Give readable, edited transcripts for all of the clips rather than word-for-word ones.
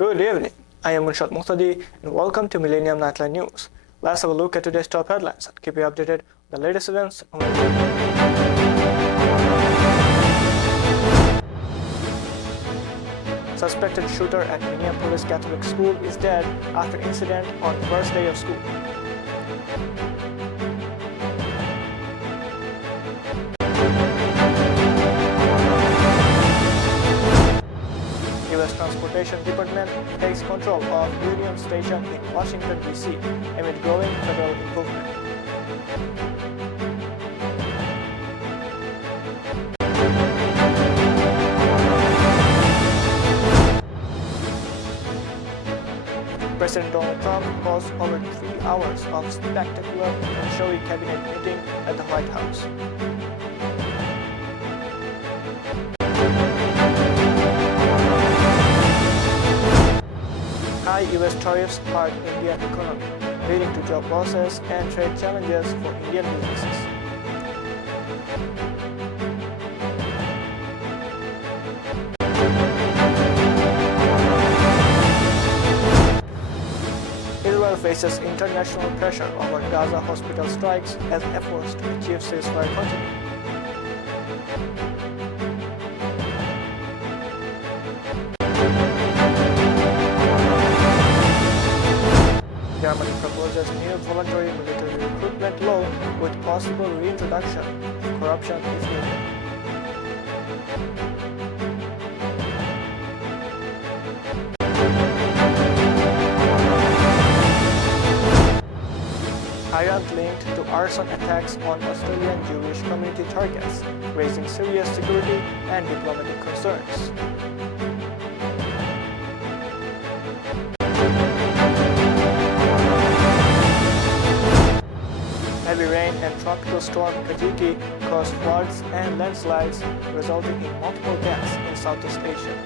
Good evening. I am Munshad Muhtadi and welcome to Millennium Nightline News. Let's have a look at today's top headlines and keep you updated on the latest events. Suspected shooter at Minneapolis Catholic School is dead after incident on first day of school. U.S. Transportation Department takes control of Union Station in Washington, D.C. amid growing federal involvement. President Donald Trump hosts over 3 hours of spectacular and showy cabinet meeting at the White House. High U.S. tariffs hurt Indian economy, leading to job losses and trade challenges for Indian businesses. Israel faces international pressure over Gaza hospital strikes as efforts to achieve ceasefire continue. Germany proposes new voluntary military recruitment law with possible reintroduction of corruption if needed. Iran linked to arson attacks on Australian Jewish community targets, raising serious security and diplomatic concerns. Heavy rain and tropical storm Kajiki caused floods and landslides, resulting in multiple deaths in Southeast Asia.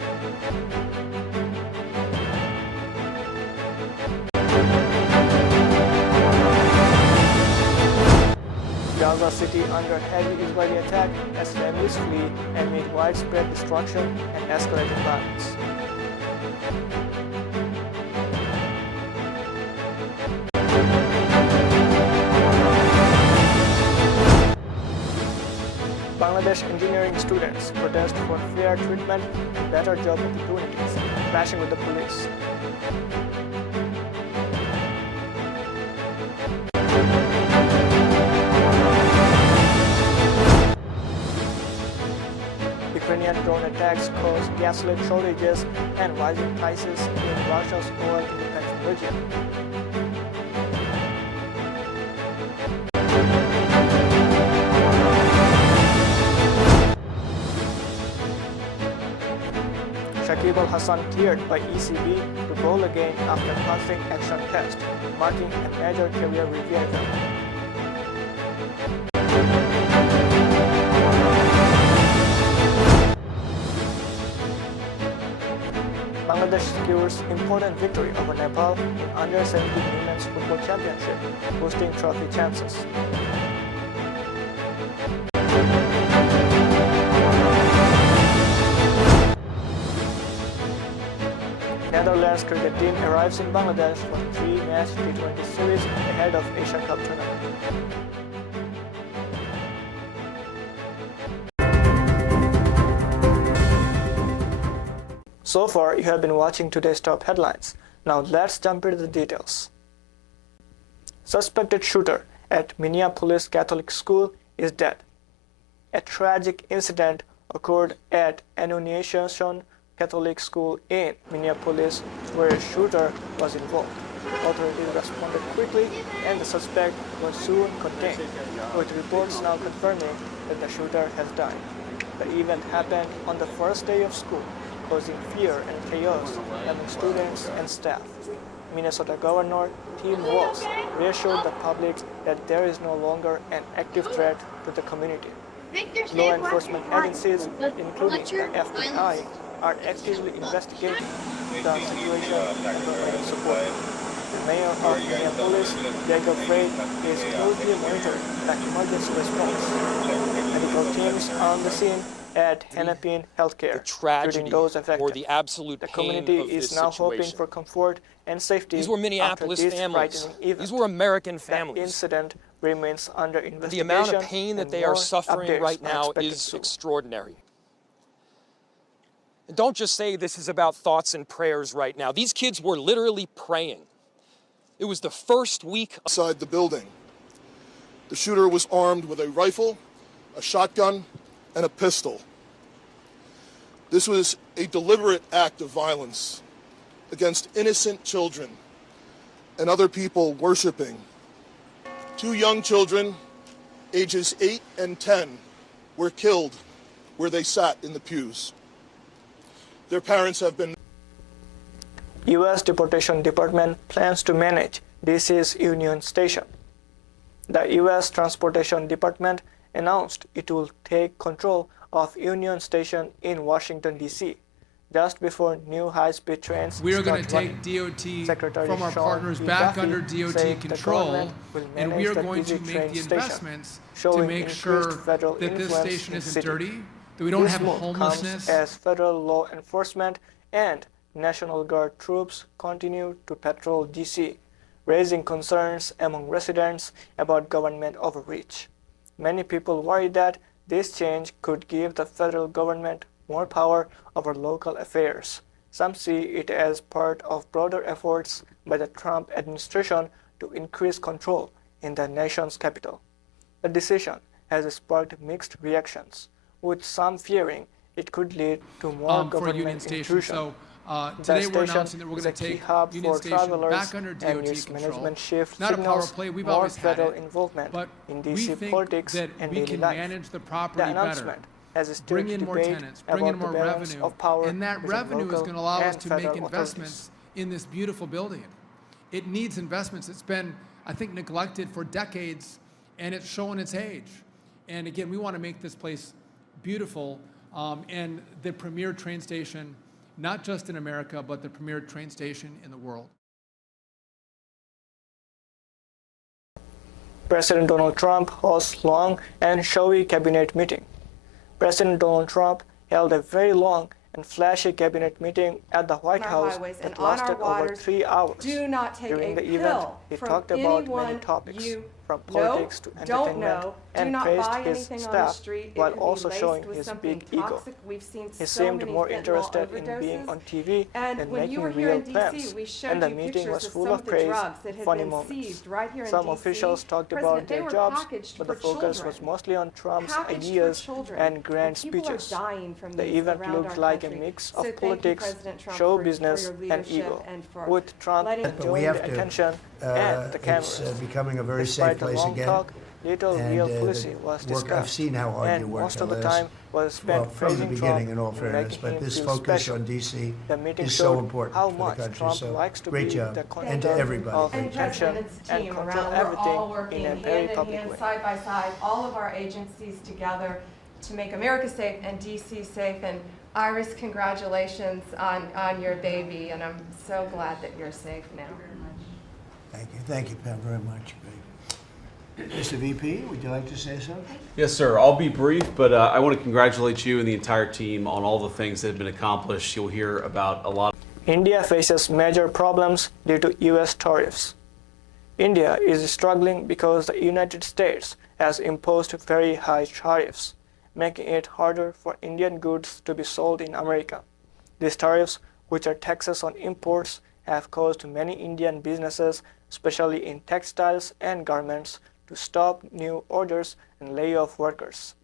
Gaza City under heavy Israeli attack as families flee amid widespread destruction and escalating violence. Bangladesh engineering students protest for fair treatment and better job opportunities, clashing with the police. Ukrainian drone attacks caused gasoline shortages and rising prices in Russia's oil-independent region. Shakib Al Hasan cleared by ECB to bowl again after passing action test, marking a major career revival. Bangladesh secures important victory over Nepal in Under-17 Women's Football Championship, boosting trophy chances. Netherlands cricket team arrives in Bangladesh for 3-match T20 series ahead of Asia Cup tournament. So far, you have been watching today's top headlines. Now let's jump into the details. Suspected shooter at Minneapolis Catholic School is dead. A tragic incident occurred at Annunciation Catholic School in Minneapolis where a shooter was involved. Authorities responded quickly and the suspect was soon contained, with reports now confirming that the shooter has died. The event happened on the first day of school, causing fear and chaos among students and staff. Minnesota Governor Tim Walz reassured the public that there is no longer an active threat to the community. Law enforcement agencies, including the FBI, are actively investigating the situation and providing support. The mayor of Minneapolis, Jacob Frey, is closely monitoring the emergency response. Medical teams are on the scene at Hennepin Healthcare, the tragedy treating those affected. or the absolute The pain community of this is now hoping situation. for comfort and safety These were after Minneapolis this families. frightening event. These were American The families. incident remains under investigation. The amount of pain that and they are more suffering updates right are now expected is soon. extraordinary. And don't just say this is about thoughts and prayers right now. These kids were literally praying. It was the first week inside the building. The shooter was armed with a rifle, a shotgun, and a pistol. This was a deliberate act of violence against innocent children and other people worshiping. 2 young children, ages 8 and 10, were killed where they sat in the pews. Their parents have been. U.S. Deportation Department plans to manage DC's Union Station. The U.S. Transportation Department announced it will take control of Union Station in Washington, D.C. just before new high-speed trains We are start going to take running. DOT Secretary from our Sean partners E. back Duffy under DOT said the control, government will and we manage are the going to busy make train the station, investments to showing make increased sure federal that this influence station in isn't city. dirty, that we don't This have move homelessness. comes as federal law enforcement and National Guard troops continue to patrol D.C., raising concerns among residents about government overreach. Many people worry that this change could give the federal government more power over local affairs. Some see it as part of broader efforts by the Trump administration to increase control in the nation's capital. The decision has sparked mixed reactions, with some fearing it could lead to more For Union government Station. intrusion. So The today we're station announcing that we're is going a to key take hub Union for Station travelers, back under and DOT its control. management shift Not a power signals play, we've more always had federal it, involvement but in we DC think politics that and we daily can life. manage the The property better. announcement has stirred Bring in more debate tenants, bring in about the more balance revenue, of power and that between revenue is local going to allow us and to make federal investments in this beautiful building. It needs investments. It's been, I think, neglected for decades, and it's showing its age. And again, we want to make this place beautiful and the premier train station, not just in America, but the premier train station in the world. President Donald Trump hosts long and showy cabinet meeting. President Donald Trump held a very long and flashy cabinet meeting at the White House that lasted over 3 hours. Do not take During a the event, pill he from talked about many anyone topics, you from know, politics to don't entertainment, know. Do and not praised buy his anything on the staff street. It while could be also laced showing with his something big ego. toxic. We've seen He so seemed many more fentanyl interested in overdoses. being on TV And than when you making were here real in plans, DC, we showed and the you meeting pictures was of full some of of the praise drugs that and had funny been moments. seized right here in Some DC. officials talked President, about they their were jobs, packaged but the for focus children. was mostly on Trump's Packaged for ideas children. and grand People are speeches. dying from The these event around looked our like a country. mix So of thank you, politics, President Trump, show for business, your and leadership ego, and for with Trump letting- But enjoying we have the to, attention and the cameras. It's becoming a very Despite safe the place long again. talk, little And, real the policy was work, discussed, I've seen how hard and you work most on of the this. time was spent Well, from the praising beginning, Trump in all and fairness, making but him this feel focus special. on DC The meeting is showed so important how for the much country. Trump So likes to great be job, the and to conductor everybody. of And attention President and his and team control around, we're everything all working in a hand very in public hand, way. side by side, all of our agencies together to make America safe and DC safe. And Iris, congratulations on your baby, and I'm so glad that you're safe now. Thank you, Pam, very much. Great. Mr. VP, would you like to say something? Yes, sir. I'll be brief, but I want to congratulate you and the entire team on all the things that have been accomplished. You'll hear about a lot. India faces major problems due to US tariffs. India is struggling because the United States has imposed very high tariffs, making it harder for Indian goods to be sold in America. These tariffs, which are taxes on imports, have caused many Indian businesses, especially in textiles and garments, to stop new orders and lay off workers.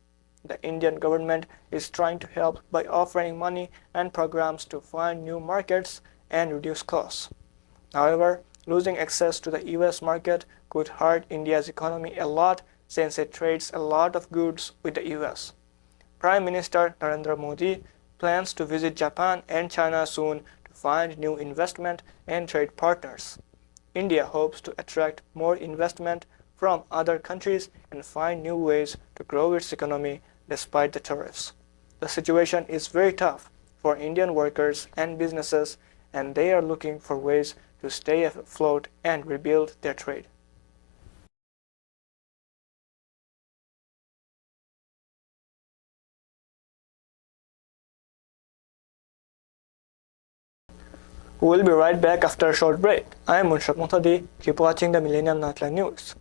The Indian government is trying to help by offering money and programs to find new markets and reduce costs. However, losing access to the US market could hurt India's economy a lot since it trades a lot of goods with the US. Prime Minister Narendra Modi plans to visit Japan and China soon to find new investment and trade partners. India hopes to attract more investment from other countries and find new ways to grow its economy despite the tariffs. The situation is very tough for Indian workers and businesses, and they are looking for ways to stay afloat and rebuild their trade. We'll be right back after a short break. I am Munshad Muhtadi. Keep watching the Millennium Nightline News.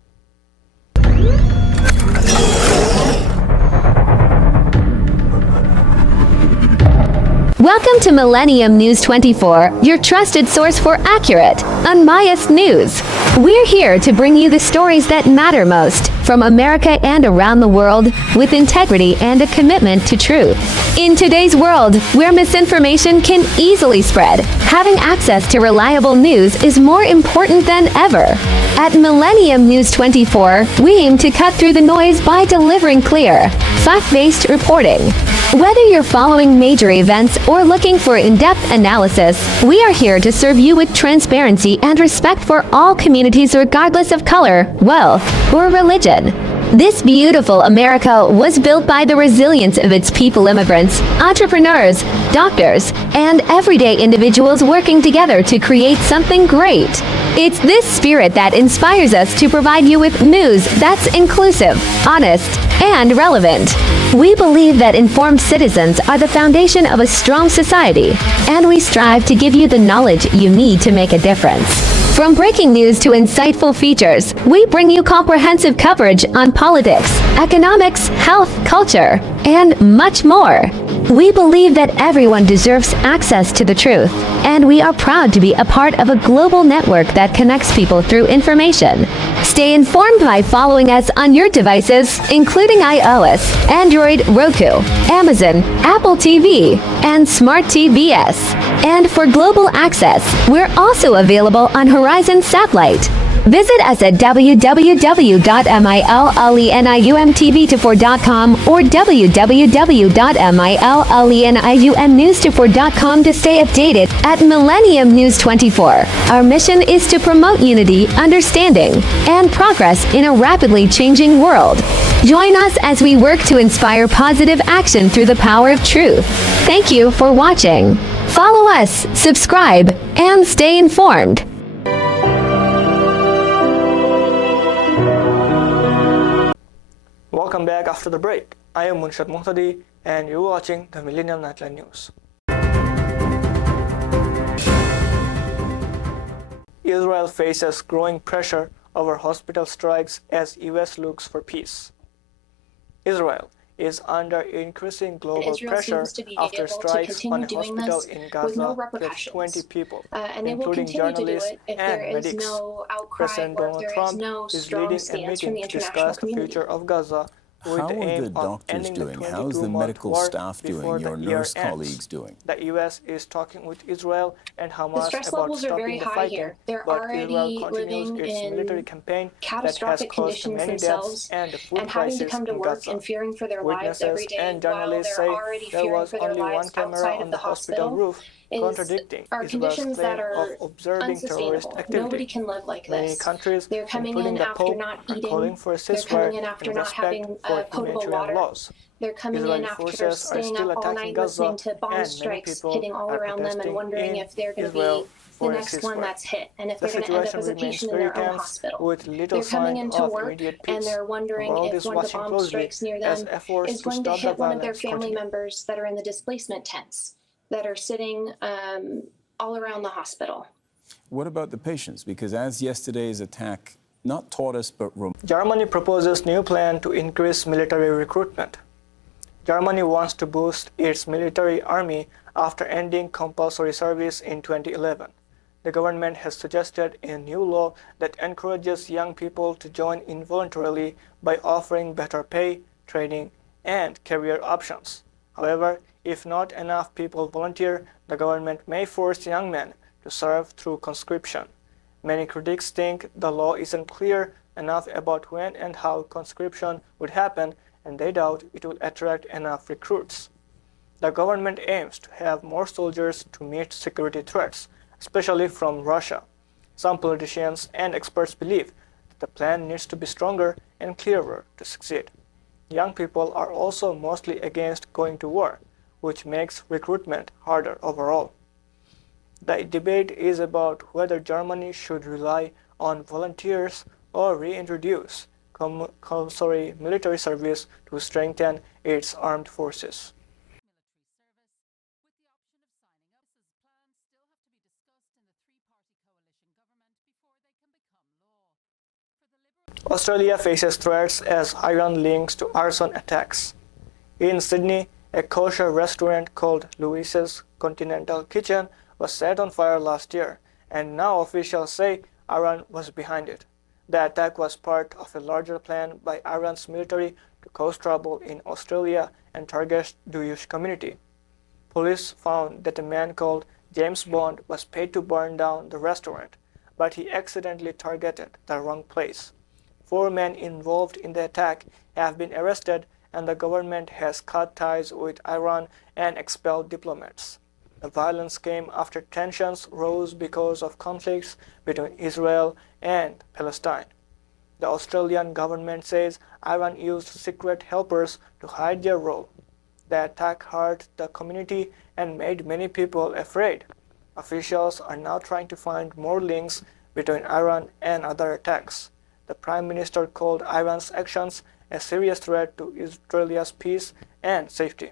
Welcome to Millennium News 24, your trusted source for accurate, unbiased news. We're here to bring you the stories that matter most from America and around the world with integrity and a commitment to truth. In today's world, where misinformation can easily spread, having access to reliable news is more important than ever. At Millennium News 24, we aim to cut through the noise by delivering clear, fact-based reporting. Whether you're following major events or looking for in-depth analysis, we are here to serve you with transparency and respect for all communities regardless of color, wealth, or religion. This beautiful America was built by the resilience of its people, immigrants, entrepreneurs, doctors, and everyday individuals working together to create something great. It's this spirit that inspires us to provide you with news that's inclusive, honest, and relevant. We believe that informed citizens are the foundation of a strong society, and we strive to give you the knowledge you need to make a difference. From breaking news to insightful features, we bring you comprehensive coverage on politics, economics, health, culture, and much more. We believe that everyone deserves access to the truth, and we are proud to be a part of a global network that connects people through information. Stay informed by following us on your devices, including iOS, Android, Roku, Amazon, Apple TV, and Smart TVS. And for global access, we're also available on Horizon Satellite. Visit us at www.millenniumtv24.com or www.millenniumnews24.com to stay updated at Millennium News 24. Our mission is to promote unity, understanding, and progress in a rapidly changing world. Join us as we work to inspire positive action through the power of truth. Thank you for watching. Follow us, subscribe, and stay informed. Welcome back after the break. I am Munshad Muhtadi and you're watching the Millennium Nightline News. Israel faces growing pressure over hospital strikes as US looks for peace. Israel is under increasing global pressure after strikes on a hospital in Gaza with 20 people, including journalists and medics. President Donald Trump is leading a meeting to discuss the future of Gaza with the aim of ending the 22-month war before the year ends. The U.S. is talking with Israel and Hamas about stopping the fighting, but Israel continues its military campaign that has caused many deaths and the food crisis in Gaza. Witnesses and journalists say there was only one camera on the hospital roof, contradicting Israel's claim of observing terrorist activity. Many countries, including the Pope, are calling for a ceasefire and respect for humanitarian laws. Israeli forces are still attacking Gaza, and many people are protesting in Israel for a ceasefire. The situation remains very tense, with little sign of immediate peace. The world is watching closely as efforts to stop the violence continue. That are in the displacement tents that are sitting all around the hospital. What about the patients? Because as yesterday's attack not taught us, but Germany proposes new plan to increase military recruitment. Germany wants to boost its military army after ending compulsory service in 2011. The government has suggested a new law that encourages young people to join involuntarily by offering better pay, training, and career options. However, if not enough people volunteer, the government may force young men to serve through conscription. Many critics think the law isn't clear enough about when and how conscription would happen, and they doubt it will attract enough recruits. The government aims to have more soldiers to meet security threats, especially from Russia. Some politicians and experts believe that the plan needs to be stronger and clearer to succeed. Young people are also mostly against going to war, which makes recruitment harder overall. The debate is about whether Germany should rely on volunteers or reintroduce compulsory military service to strengthen its armed forces. Australia faces threats as Iran links to arson attacks. In Sydney, a kosher restaurant called Louise's Continental Kitchen was set on fire last year, and now officials say Iran was behind it. The attack was part of a larger plan by Iran's military to cause trouble in Australia and target the Jewish community. Police found that a man called James Bond was paid to burn down the restaurant, but he accidentally targeted the wrong place. 4 men involved in the attack have been arrested, and the government has cut ties with Iran and expelled diplomats. The violence came after tensions rose because of conflicts between Israel and Palestine. The Australian government says Iran used secret helpers to hide their role. The attack hurt the community and made many people afraid. Officials are now trying to find more links between Iran and other attacks. The Prime Minister called Iran's actions a serious threat to Australia's peace and safety.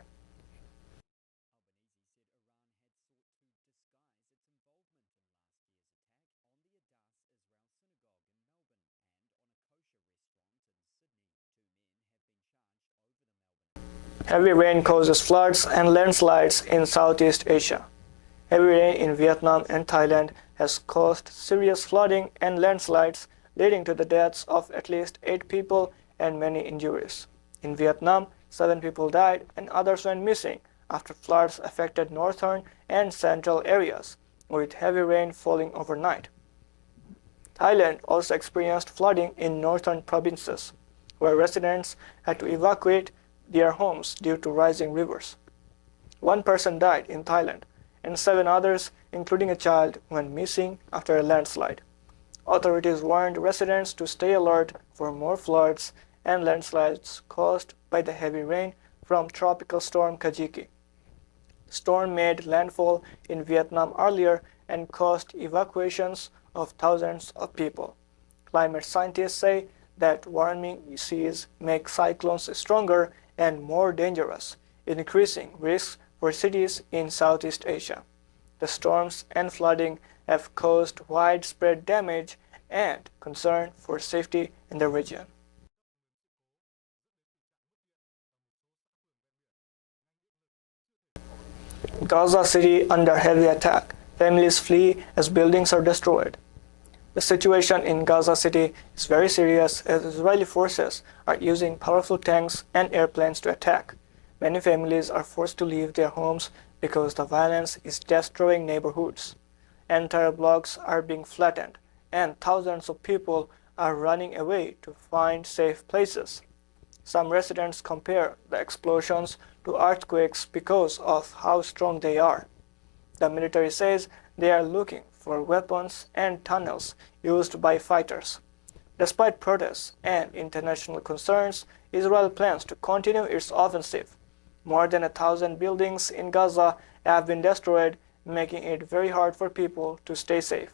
Heavy rain causes floods and landslides in Southeast Asia. Heavy rain in Vietnam and Thailand has caused serious flooding and landslides, leading to the deaths of at least 8 people and many injuries. In Vietnam, 7 people died and others went missing after floods affected northern and central areas, with heavy rain falling overnight. Thailand also experienced flooding in northern provinces, where residents had to evacuate their homes due to rising rivers. 1 person died in Thailand, and 7 others, including a child, went missing after a landslide. Authorities warned residents to stay alert for more floods and landslides caused by the heavy rain from tropical storm Kajiki. The storm made landfall in Vietnam earlier and caused evacuations of thousands of people. Climate scientists say that warming seas make cyclones stronger and more dangerous, increasing risks for cities in Southeast Asia. The storms and flooding have caused widespread damage and concern for safety in the region. Gaza City under heavy attack. Families flee as buildings are destroyed. The situation in Gaza City is very serious as Israeli forces are using powerful tanks and airplanes to attack. Many families are forced to leave their homes because the violence is destroying neighborhoods. Entire blocks are being flattened, and thousands of people are running away to find safe places. Some residents compare the explosions to earthquakes because of how strong they are. The military says they are looking for weapons and tunnels used by fighters. Despite protests and international concerns, Israel plans to continue its offensive. More than 1,000 buildings in Gaza have been destroyed, making it very hard for people to stay safe.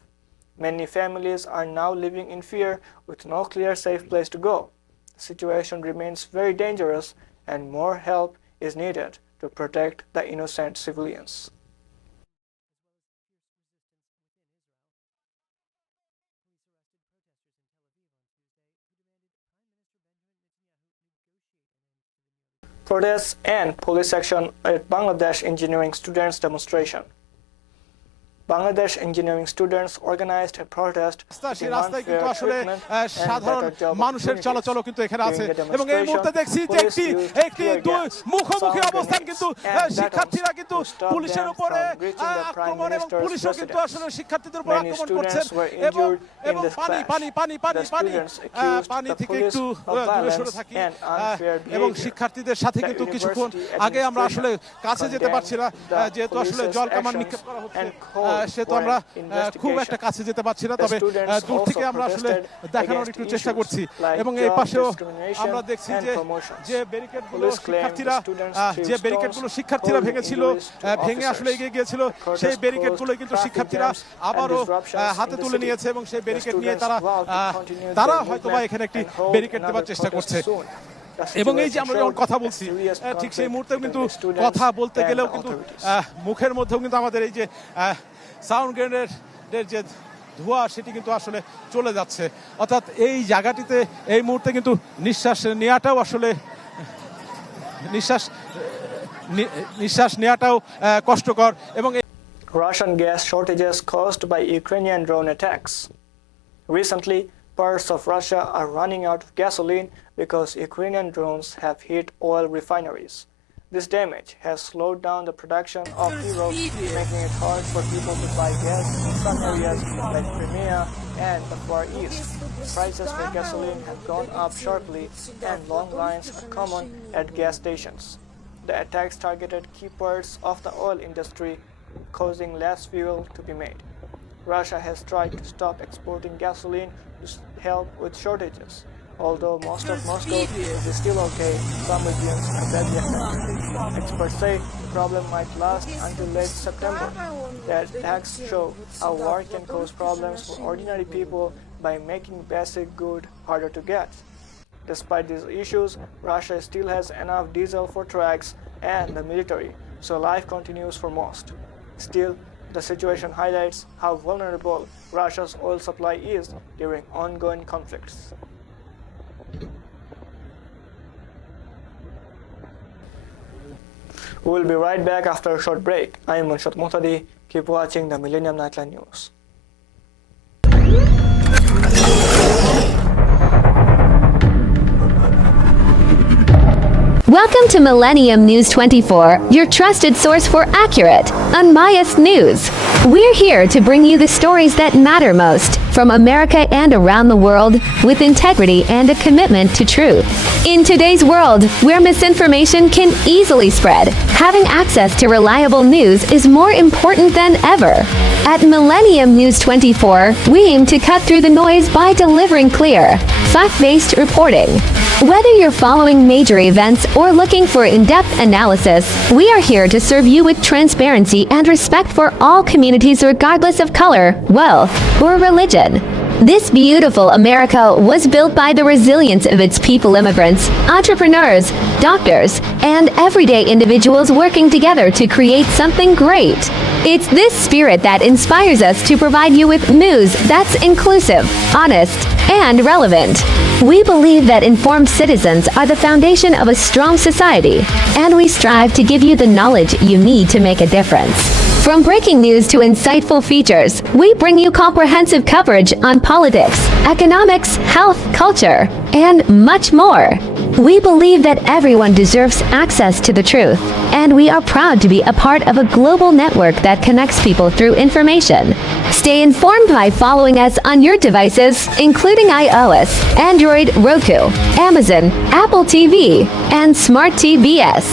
Many families are now living in fear with no clear safe place to go. The situation remains very dangerous, and more help is needed to protect the innocent civilians. Protests and police action at Bangladesh engineering students demonstration. Bangladesh engineering students organized a protest সেই রাস্তায় কিন্তু আসলে সাধারণ মানুষের চলাচল কিন্তু এখানে আছে এবং এই মুহূর্তে দেখছি যে একটি মুখোমুখি অবস্থান কিন্তু শিক্ষার্থীরা কিন্তু পুলিশের উপরে আক্রমণ এবং পুলিশও কিন্তু আসলে শিক্ষার্থীদের উপর আক্রমণ করছেন এবং পানি থেকে একটু দূরে সরে থাকি এবং শিক্ষার্থীদের সাথে কিন্তু কিছুক্ষণ আগে আমরা আসলে কাছে যেতে পারছি না যেহেতু আসলে জল কামান নিক্ষেপ করা হচ্ছে সেহেতু আমরা খুব একটা কাছে যেতে পারছি না তবে দূর থেকে আমরা আসলে দেখানোর একটু চেষ্টা করছি এবং এই পাশেও আমরা দেখছি যে ব্যারিকেডগুলো শিক্ষার্থীরা ভেঙেছিল ভেঙে আসলে এগিয়ে গিয়েছিল সেই ব্যারিকেডগুলো কিন্তু শিক্ষার্থীরা আবারও হাতে তুলে নিয়েছে এবং সেই ব্যারিকেড নিয়ে তারা হয়তোবা এখানে একটি ব্যারিকেড দেওয়ার চেষ্টা করছে এবং এই যে আমরা যখন কথা বলছি ঠিক সেই মুহূর্তেও কিন্তু কথা বলতে গেলেও কিন্তু মুখের মধ্যেও কিন্তু আমাদের এই যে সাউন্ড গ্রেনেডের যে ধোঁয়া সেটি কিন্তু আসলে চলে যাচ্ছে। অর্থাৎ এই জায়গাটিতে এই মুহূর্তে কিন্তু নিঃশ্বাস নেওয়াটাও আসলে নিঃশ্বাস নেওয়াটাও কষ্টকর। এবং Russian gas shortages caused by Ukrainian drone attacks. Recently, parts of Russia are running out of gasoline because Ukrainian drones have hit oil refineries. This damage has slowed down the production of fuel, making it hard for people to buy gas in some areas like Crimea and the Far East. Prices for gasoline have gone up sharply and long lines are common at gas stations. The attacks targeted key parts of the oil industry, causing less fuel to be made. Russia has tried to stop exporting gasoline to help with shortages. Although most of Moscow is still okay, some regions are badly affected. Experts say the problem might last until late September. The attacks show how war can cause problems for ordinary people by making basic goods harder to get. Despite these issues, Russia still has enough diesel for trucks and the military, so life continues for most. Still, the situation highlights how vulnerable Russia's oil supply is during ongoing conflicts. We'll be right back after a short break. I am Munshad Muhtadi. Keep watching the Millennium Nightline News. Welcome to Millennium News 24, your trusted source for accurate, unbiased news. We're here to bring you the stories that matter most from America and around the world with integrity and a commitment to truth. In today's world, where misinformation can easily spread, having access to reliable news is more important than ever. At Millennium News 24, we aim to cut through the noise by delivering clear, fact-based reporting. Whether you're following major events or looking for in-depth analysis, we are here to serve you with transparency and respect for all communities regardless of color, wealth, or religion. This beautiful America was built by the resilience of its people, immigrants, entrepreneurs, doctors, and everyday individuals working together to create something great. It's this spirit that inspires us to provide you with news that's inclusive, honest, and relevant. We believe that informed citizens are the foundation of a strong society, and we strive to give you the knowledge you need to make a difference. From breaking news to insightful features, we bring you comprehensive coverage on politics, economics, health, culture, and much more. We believe that everyone deserves access to the truth, and we are proud to be a part of a global network that connects people through information. Stay informed by following us on your devices, including iOS, Android, Roku, Amazon, Apple TV, and Smart TVS.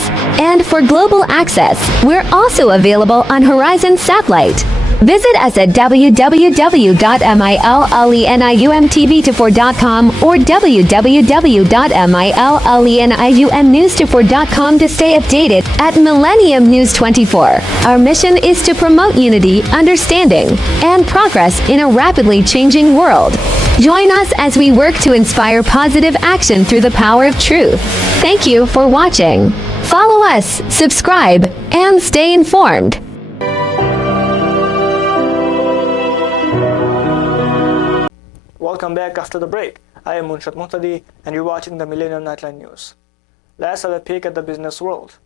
And for global access, we're also available on Horizon Satellite. Visit us at www.millenniumtv24.com or www.millenniumnews24.com to stay updated. At Millennium News 24, our mission is to promote unity, understanding, and progress in a rapidly changing world. Join us as we work to inspire positive action through the power of truth. Thank you for watching. Follow us, subscribe, and stay informed. Welcome back after the break. I am Munshad Muhtadi and you're watching the Millennium Nightline News. Let's have a peek at the business world.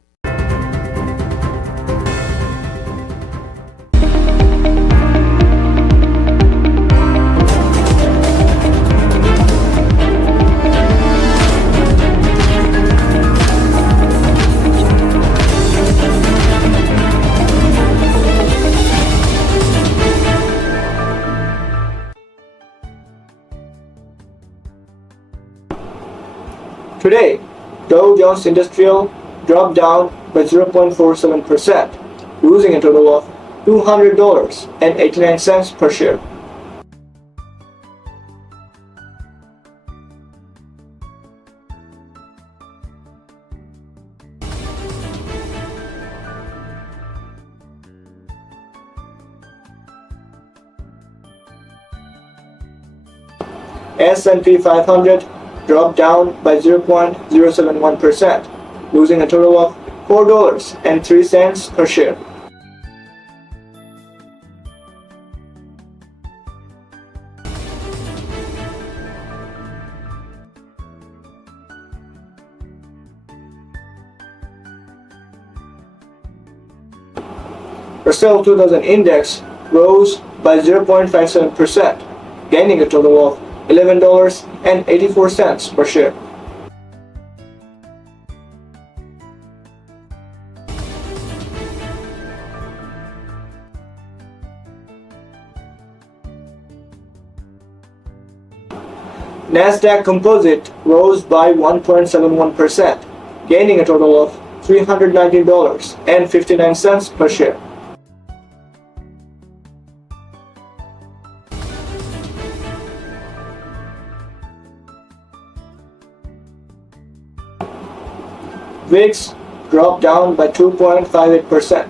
Today, Dow Jones Industrial dropped down by 0.47%, losing a total of $200.89 per share. S&P 500 dropped down by 0.071%, losing a total of $4.03 per share. Russell 2000 index rose by 0.57%, gaining a total of $11.84 per share. Nasdaq Composite rose by 1.71%, gaining a total of $319.59 per share. VIX dropped down by 2.58%,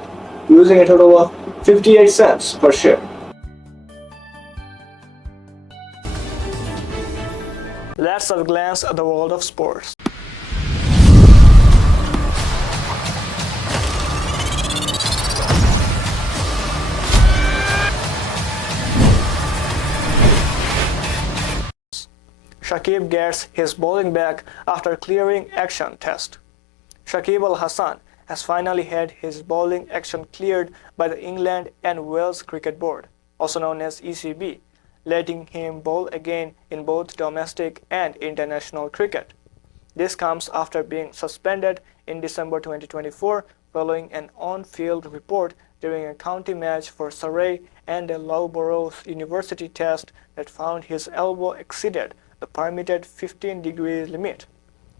losing a total of 58 cents per share. Let's have a glance at the world of sports. Shakib gets his bowling back after clearing action test. Shakib Al Hasan has finally had his bowling action cleared by the England and Wales Cricket Board, also known as ECB, letting him bowl again in both domestic and international cricket. This comes after being suspended in December 2024 following an on-field report during a county match for Surrey and a Loughborough University test that found his elbow exceeded the permitted 15-degree limit.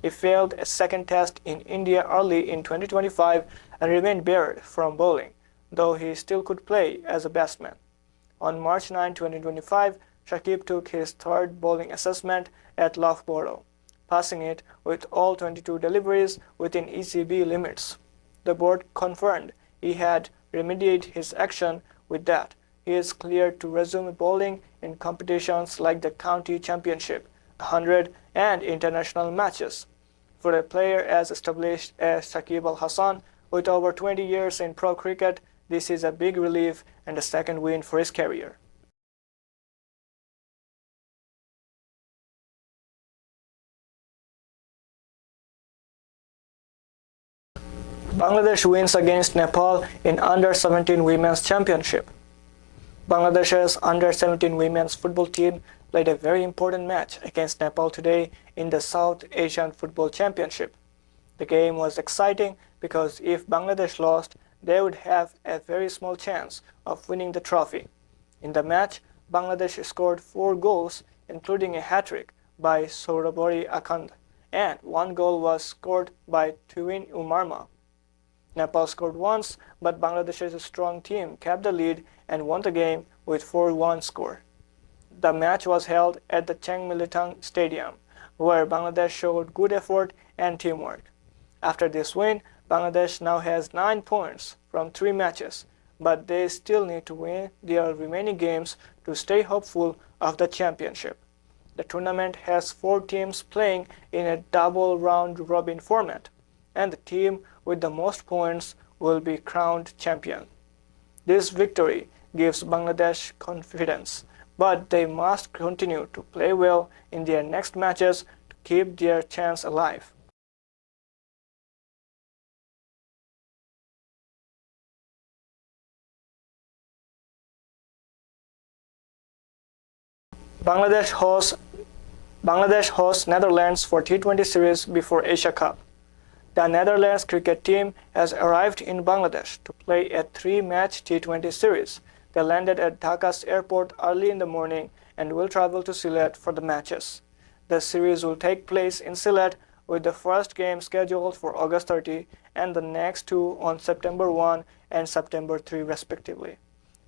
He failed a second test in India early in 2025 and remained barred from bowling, though he still could play as a batsman. On March 9, 2025, Shakib took his third bowling assessment at Loughborough, passing it with all 22 deliveries within ECB limits. The board confirmed he had remedied his action with that. He is cleared to resume bowling in competitions like the County Championship, 100 and international matches. For a player as established as Shakib Al Hasan, with over 20 years in pro cricket, this is a big relief and a second win for his career. Bangladesh wins against Nepal in Under-17 Women's Championship. Bangladesh's Under-17 Women's football team played a very important match against Nepal today in the South Asian Football Championship. The game was exciting because if Bangladesh lost, they would have a very small chance of winning the trophy. In the match, Bangladesh scored 4 goals, including a hat-trick by Sourabori Akhand, and 1 goal was scored by Tuwin Umarma. Nepal scored once, but Bangladesh's strong team kept the lead and won the game with 4-1 score. The match was held at the Chengmelitang Stadium, where Bangladesh showed good effort and teamwork. After this win, Bangladesh now has 9 points from 3 matches, but they still need to win their remaining games to stay hopeful of the championship. The tournament has 4 teams playing in a double round-robin format, and the team with the most points will be crowned champion. This victory gives Bangladesh confidence, but they must continue to play well in their next matches to keep their chance alive. Bangladesh hosts Netherlands for T20 series before Asia Cup. The Netherlands cricket team has arrived in Bangladesh to play a 3-match T20 series. They landed at Dhaka's airport early in the morning and will travel to Sylhet for the matches. The series will take place in Sylhet, with the first game scheduled for August 30 and the next 2 on September 1 and September 3 respectively.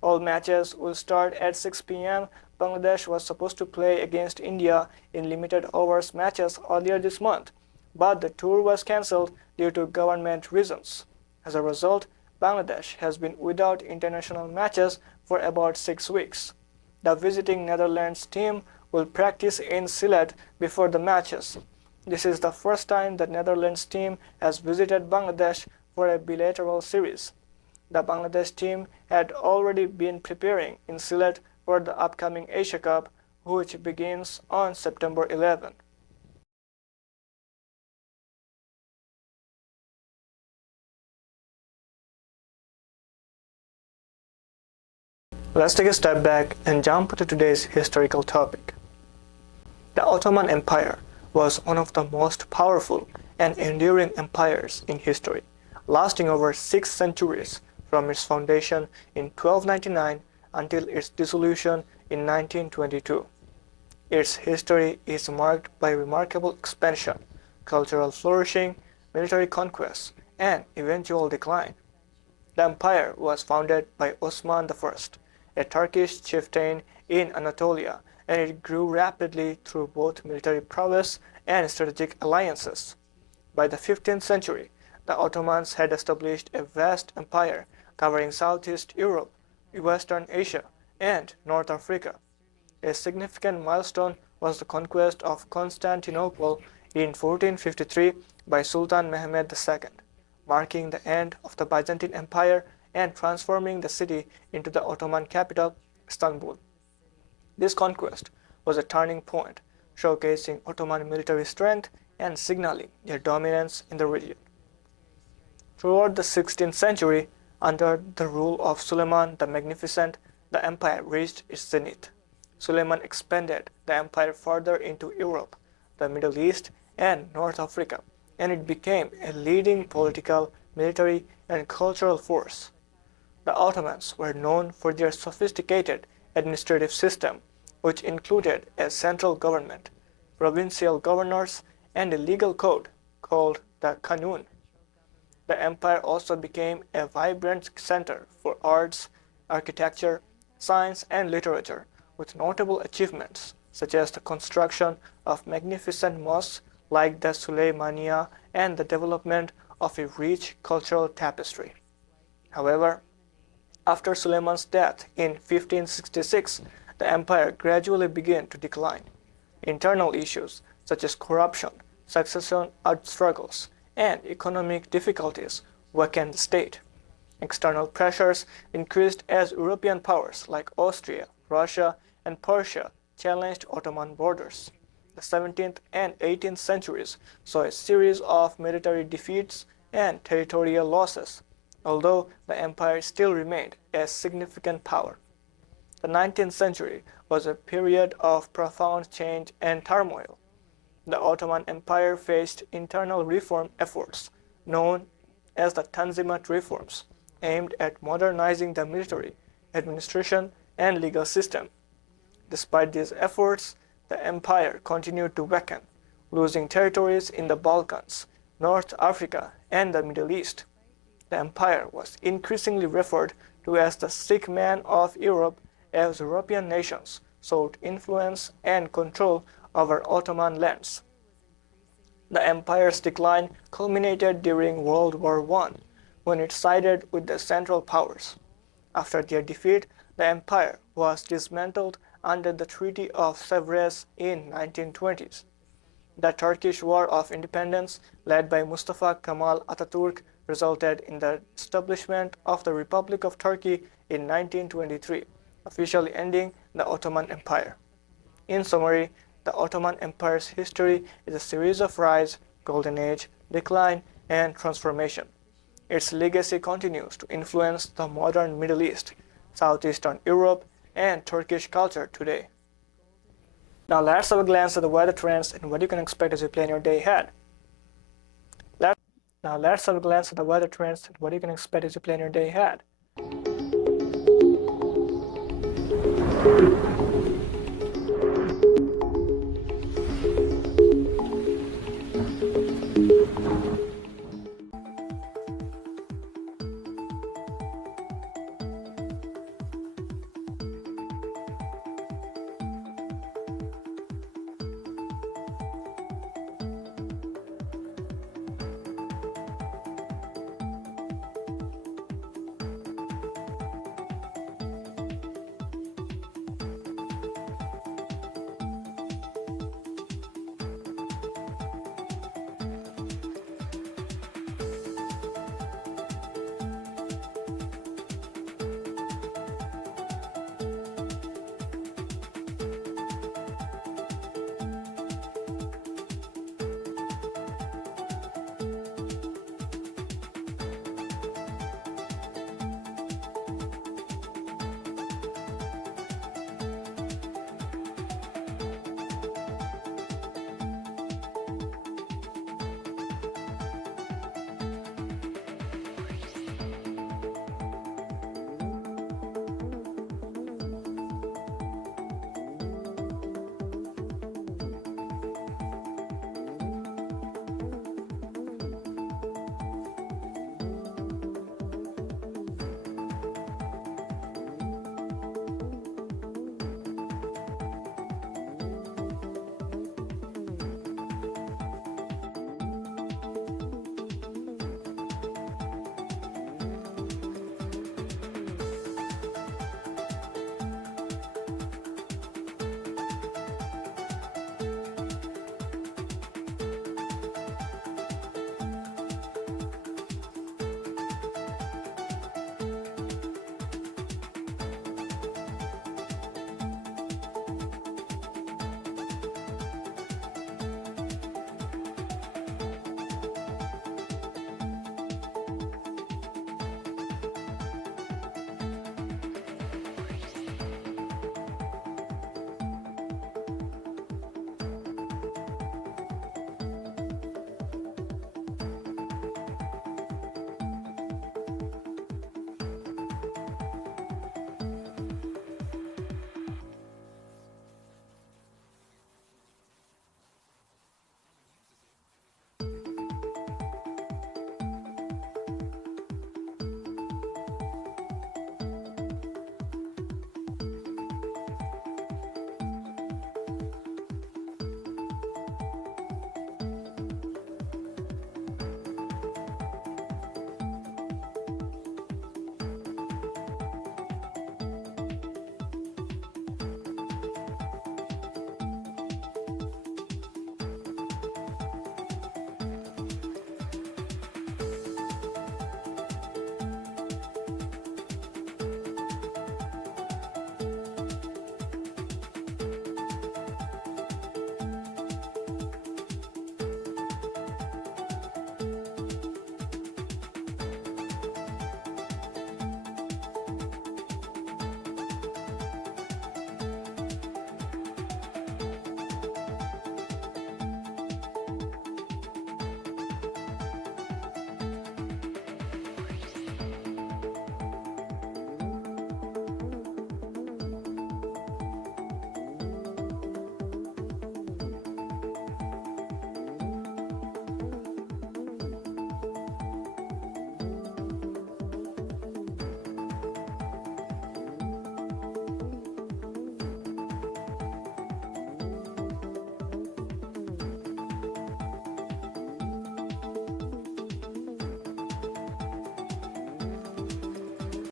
All matches will start at 6 p.m. Bangladesh was supposed to play against India in limited overs matches earlier this month, but the tour was cancelled due to government reasons. As a result, Bangladesh has been without international matches for about 6 weeks. The visiting Netherlands team will practice in Sylhet before the matches. This is the first time the Netherlands team has visited Bangladesh for a bilateral series. The Bangladesh team had already been preparing in Sylhet for the upcoming Asia Cup, which begins on September 11. Let's take a step back and jump to today's historical topic. The Ottoman Empire was one of the most powerful and enduring empires in history, lasting over 6 centuries from its foundation in 1299 until its dissolution in 1922. Its history is marked by remarkable expansion, cultural flourishing, military conquests, and eventual decline. The empire was founded by Osman I, a Turkish chieftain in Anatolia, and it grew rapidly through both military prowess and strategic alliances. By the 15th century, the Ottomans had established a vast empire covering Southeast Europe, Western Asia, and North Africa. A significant milestone was the conquest of Constantinople in 1453 by Sultan Mehmed II, marking the end of the Byzantine Empire and transforming the city into the Ottoman capital, Istanbul. This conquest was a turning point, showcasing Ottoman military strength and signaling their dominance in the region. Throughout the 16th century, under the rule of Suleiman the Magnificent, the empire reached its zenith. Suleiman expanded the empire further into Europe, the Middle East, and North Africa, and it became a leading political, military, and cultural force. The Ottomans were known for their sophisticated administrative system, which included a central government, provincial governors, and a legal code called the Kanun. The empire also became a vibrant center for arts, architecture, science, and literature, with notable achievements such as the construction of magnificent mosques like the Suleymaniya and the development of a rich cultural tapestry. However, after Suleiman's death in 1566, the empire gradually began to decline. Internal issues such as corruption, succession struggles, and economic difficulties weakened the state. External pressures increased as European powers like Austria, Russia, and Persia challenged Ottoman borders. The 17th and 18th centuries saw a series of military defeats and territorial losses, although the empire still remained a significant power. The 19th century was a period of profound change and turmoil. The Ottoman Empire faced internal reform efforts, known as the Tanzimat reforms, aimed at modernizing the military, administration, and legal system. Despite these efforts, the empire continued to weaken, losing territories in the Balkans, North Africa, and the Middle East. The empire was increasingly referred to as the sick man of Europe as European nations sought influence and control over Ottoman lands. The empire's decline culminated during World War I, when it sided with the Central Powers. After their defeat, the empire was dismantled under the Treaty of Sevres in 1920s. The Turkish War of Independence, led by Mustafa Kemal Atatürk, resulted in the establishment of the Republic of Turkey in 1923, officially ending the Ottoman Empire. In summary, the Ottoman Empire's history is a series of rise, golden age, decline, and transformation. Its legacy continues to influence the modern Middle East, Southeastern Europe, and Turkish culture today. Now let's have a glance at the weather trends and what you can expect as you plan your day ahead. Let's have a glance at the weather trends and what you can expect as you plan your day ahead.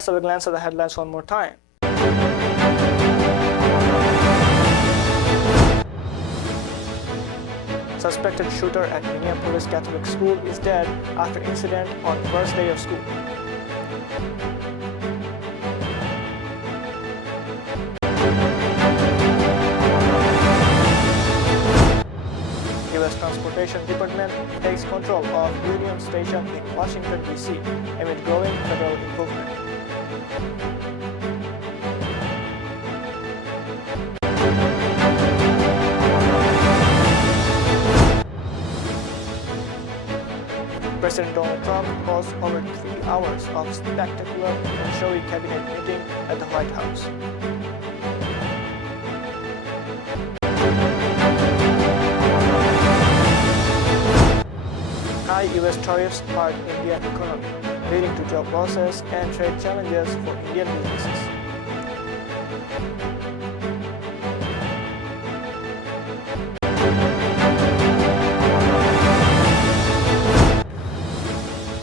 Let's have a glance at the headlines one more time. Suspected shooter at Minneapolis Catholic School is dead after incident on first day of school. U.S. Transportation Department takes control of Union Station in Washington, D.C. amid growing federal involvement. President Donald Trump hosts over 3 hours of spectacular and showy cabinet meeting at the White House. High U.S. tariffs hurt Indian economy, leading to job losses and trade challenges for Indian businesses.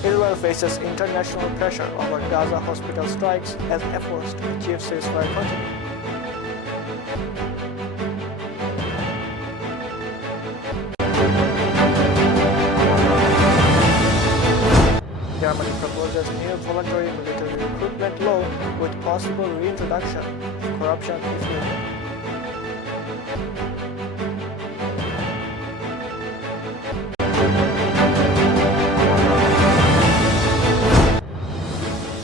Israel faces international pressure over Gaza hospital strikes as efforts to achieve ceasefire continue. Germany proposes new voluntary military recruitment law with possible reintroduction of corruption if needed.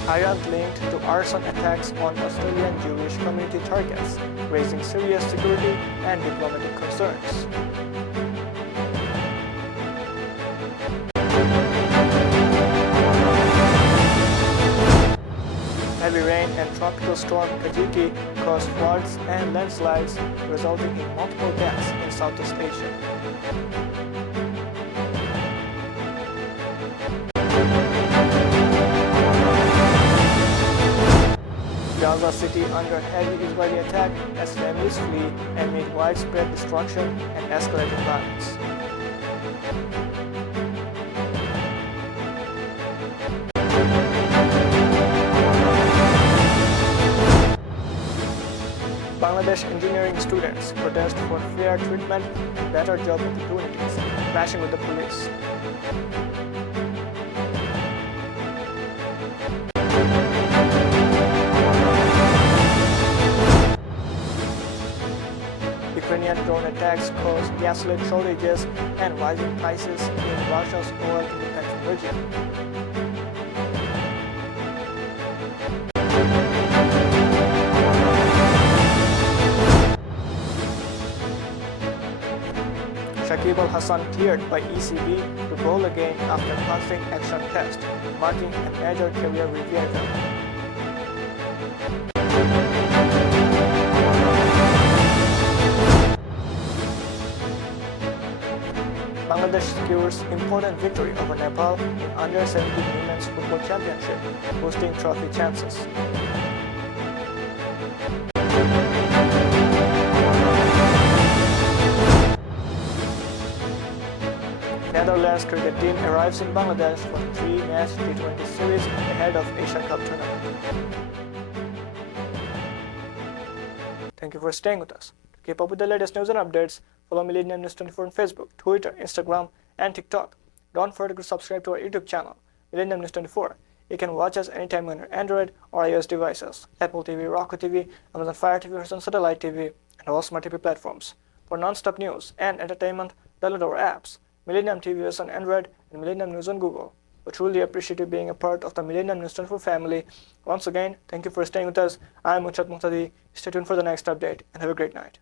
Iran linked to arson attacks on Australian Jewish community targets, raising serious security and diplomatic concerns. Heavy rain and tropical storm Kajiki caused floods and landslides, resulting in multiple deaths in Southeast Asia. Gaza City under heavy Israeli attack as families flee amid widespread destruction and escalating violence. Bangladesh engineering students protest for fair treatment and better job opportunities, clashing with the police. Ukrainian drone attacks caused gasoline shortages and rising prices in Russia's oil-independent region. Shakib Al Hasan cleared by ECB to bowl again after passing action test, marking a major career revival. Bangladesh secures important victory over Nepal in Under-17 Women's Football Championship, boosting trophy chances. Netherlands cricket team arrives in Bangladesh for 3-match T20 series ahead of Asia Cup tournament. Thank you for staying with us. To keep up with the latest news and updates, follow Millennium News 24 on Facebook, Twitter, Instagram, and TikTok. Don't forget to subscribe to our YouTube channel, Millennium News 24. You can watch us anytime on your Android or iOS devices, Apple TV, Roku TV, Amazon Fire TV, Horizon Satellite TV, and all smart TV platforms. For non-stop news and entertainment, download our apps, Millennium TV is on Android and Millennium News on Google. We truly appreciate you being a part of the Millennium News 24 family. Once again, thank you for staying with us. I'm Munchat Muhtadi. Stay tuned for the next update and have a great night.